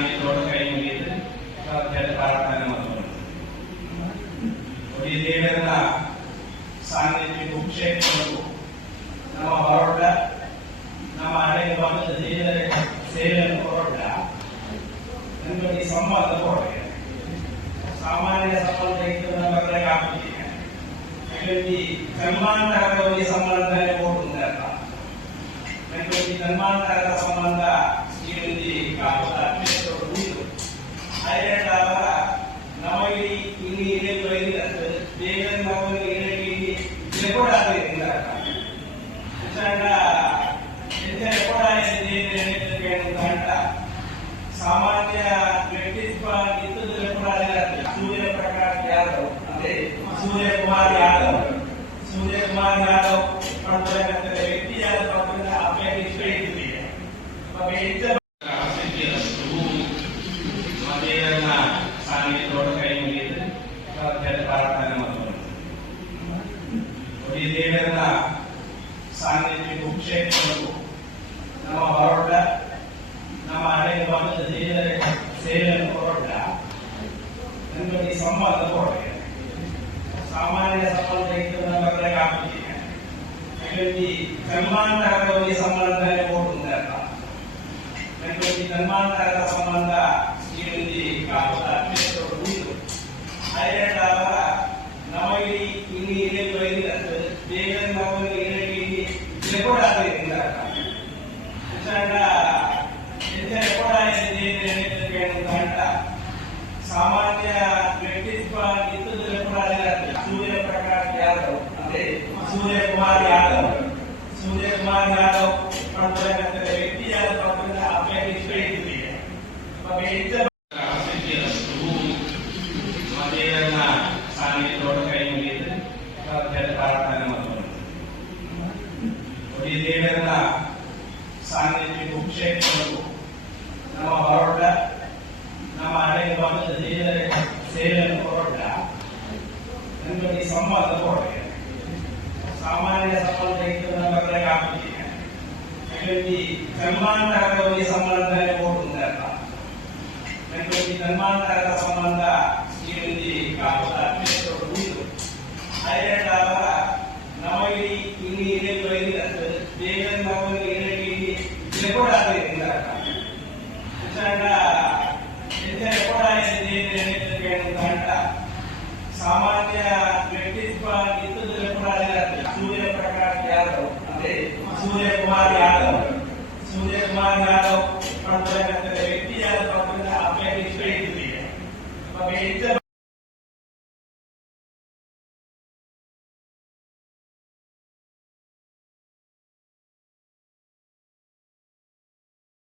ಮುಗಿದು ಪ್ರಾರ್ಥನೆ ಮಾಡೋಣ ಈ ದೇವರ ಸಾನ್ನಿಧ್ಯ ಕ್ಷೇತ್ರವು ನಮ್ಮ ಹೊರಟ ನಮ್ಮ ಹಳೆಯ ಭಾಗದ ದೇವರ ಸೇವೆಯನ್ನು ಹೊರಟ ನಮಗೆ ಸಂಬಂಧ ಹೊರಗೆ ಸಾಮಾನ್ಯ ಸಂಬಂಧ ಇದ್ದು ನಮ್ಮ ಆಗುತ್ತಿದೆ ನನಗೆ ಜನ್ಮಾಂತರದ ಸಂಬಂಧ ಹೋಗುವುದಲ್ಲ ನನಗೆ ಜನ್ಮಾಂತರದ ಸಂಬಂಧ ಸಾಮಾನ್ಯ ವ್ಯಕ್ತಿತ್ವ ರೆಕಾರ್ಡ್ ಆಗಿಲ್ಲ ಸೂರ್ಯ ಪ್ರಕಾಶ್ ಯಾದವ್ ಅಂದ್ರೆ ಸೂರ್ಯಕುಮಾರ್ ಯಾದವ್. ಸೂರ್ಯಕುಮಾರ್ ಯಾದವ್ ಕೈ ಮುಗಿದು ಪ್ರಾರ್ಥನೆ ಮಾಡೋಣ ಈ ದೇವರ ಸಾನ್ನಿಧ್ಯ ಕ್ಷೇತ್ರವು ನಮ್ಮ ಹೊರಟ ನಮ್ಮ ಹಳೆ ಭಾಗದ ದೇವರ ಸೇವೆಯನ್ನು ಹೊರಟ ನಮಗೆ ಈ ಸಂಬಂಧ ಹೊರಗೆ ಸಾಮಾನ್ಯ ಸಂಬಂಧ ಇದ್ದು ನಮ್ಮ ಆಗುತ್ತಿದೆ ನನಗೆ ಜನ್ಮಾಂತರದ ಈ ಸಂಬಂಧ ಹೋಗುವುದಲ್ಲ ನನಗೆ ಜನ್ಮಾಂತರದ ಸಂಬಂಧ ಈ ರೀತಿ ಕಾಲದ ಅಭ್ಯರ್ಥಿಗಳು ಉಂಟು ಅಯ್ಯಂಡಾಗ ಸಾಮಾನ್ಯ ವ್ಯಕ್ತಿತ್ವ ಇದ್ದದ್ದು ಕೂಡ ಸೂರ್ಯ ಪ್ರಕಾಶ್ ಯಾದವ್ ಅಂದ್ರೆ ಸೂರ್ಯಕುಮಾರ್ ಯಾದವ್. ಸೂರ್ಯಕುಮಾರ್ ಯಾದವ್ ಅಭ್ಯರ್ಥಿ ಸಾನ್ನಿಧ್ಯದೊಳಗೆ ಕೈ ಮುಗಿದು ಪ್ರಾರ್ಥನೆ ಮಾಡೋಣ ಈ ದೇವರ ಸಾನ್ನಿಧ್ಯ ಹೊರಟ ನಮ್ಮ ಹಳೆ ಭಾಗದ ದೇವರ ಸೇವೆಯನ್ನು ಹೊರಟ ನಮಗೆ ಈ ಸಂಬಂಧ ಹೊರಗೆ ಸಾಮಾನ್ಯ ಸಂಬಂಧ ಇದ್ದು ನಮ್ಮ ಆಗುತ್ತಿದೆ ನನಗೆ ಜನ್ಮಾಂತರದ ಈ ಸಂಬಂಧ ಹೋಗುವುದಲ್ಲ ನನಗೆ ಜನ್ಮಾಂತರದ ಸಂಬಂಧ ಈ ರೀತಿ ಕಾಲದ ಅಭ್ಯರ್ಥಿಗಳು ಉಂಟು ಅಯ್ಯಂಡಾಗ ನಮಗೆ ಇಲ್ಲಿ ಇಲ್ಲೇ ಬೈದಿಲ್ಲ ದೇವರ ನಮಗೆ ಇಲ್ಲಿ ರೆಕಾರ್ಡ್ ಆಗಬೇಕಿಲ್ಲ ಸಣ್ಣ ಎಂತ ರೆಕಾರ್ಡ್ ಆಗಿದೆ ಅಂತ ಸಾಮಾನ್ಯ ವ್ಯಕ್ತಿತ್ವ ಇದ್ದದ್ದು ರೆಕಾರ್ಡ್ ಆಗಿಲ್ಲ ಸೂರ್ಯ ಪ್ರಕಾಶ್ ಯಾದವ್ ಅಂದ್ರೆ ചെയർമാൻ ആണോ അതുപോലെ വ്യക്തിയാണ് അപ്പൊ